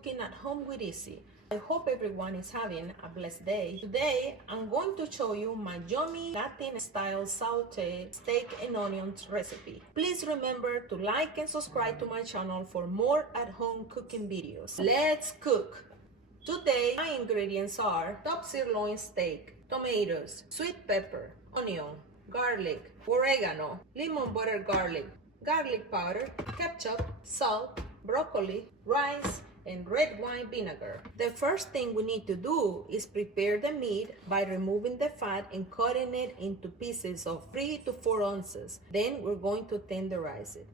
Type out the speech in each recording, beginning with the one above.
cooking at home with Izzy. I hope everyone is having a blessed day. Today, I'm going to show you my yummy Latin-style sauteed steak and onions recipe. Please remember to like and subscribe to my channel for more at-home cooking videos. Let's cook! Today, my ingredients are top sirloin steak, tomatoes, sweet pepper, onion, garlic, oregano, lemon butter garlic, garlic powder, ketchup, salt, broccoli, rice, and red wine vinegar. The first thing we need to do is prepare the meat by removing the fat and cutting it into pieces of 3 to 4 ounces. Then we're going to tenderize it.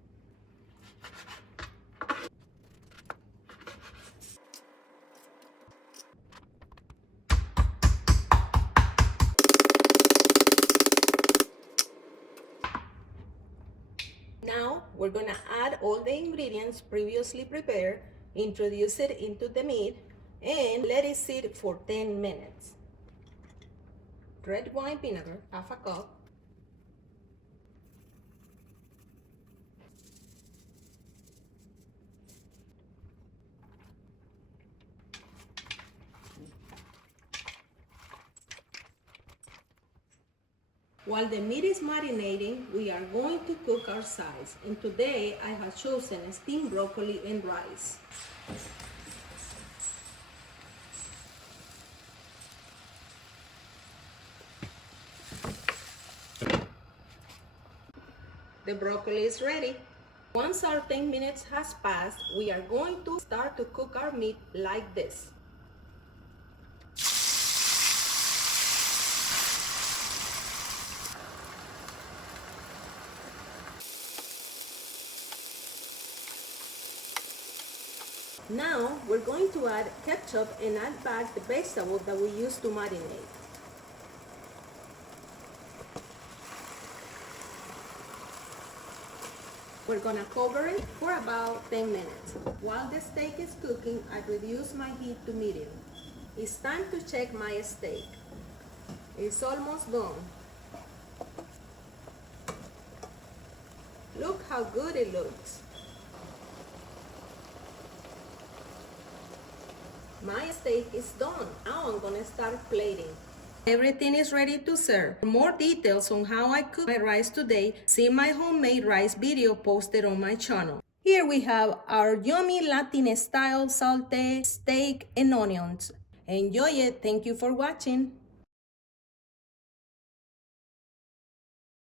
Now we're going to add all the ingredients previously prepared, introduce it into the meat, and let it sit for 10 minutes. Red wine vinegar, half a cup. While the meat is marinating, we are going to cook our sides. And today I have chosen steamed broccoli and rice. The broccoli is ready. Once our 10 minutes has passed, we are going to start to cook our meat like this. Now we're going to add ketchup and add back the vegetable that we used to marinate. We're gonna cover it for about 10 minutes. While the steak is cooking, I reduce my heat to medium. It's time to check my steak. It's almost done. Look how good it looks. My steak is done. Now I'm gonna start plating. Everything is ready to serve. For more details on how I cook my rice today, see my homemade rice video posted on my channel. Here we have our yummy Latin style sauteed steak and onions. Enjoy it. Thank you for watching.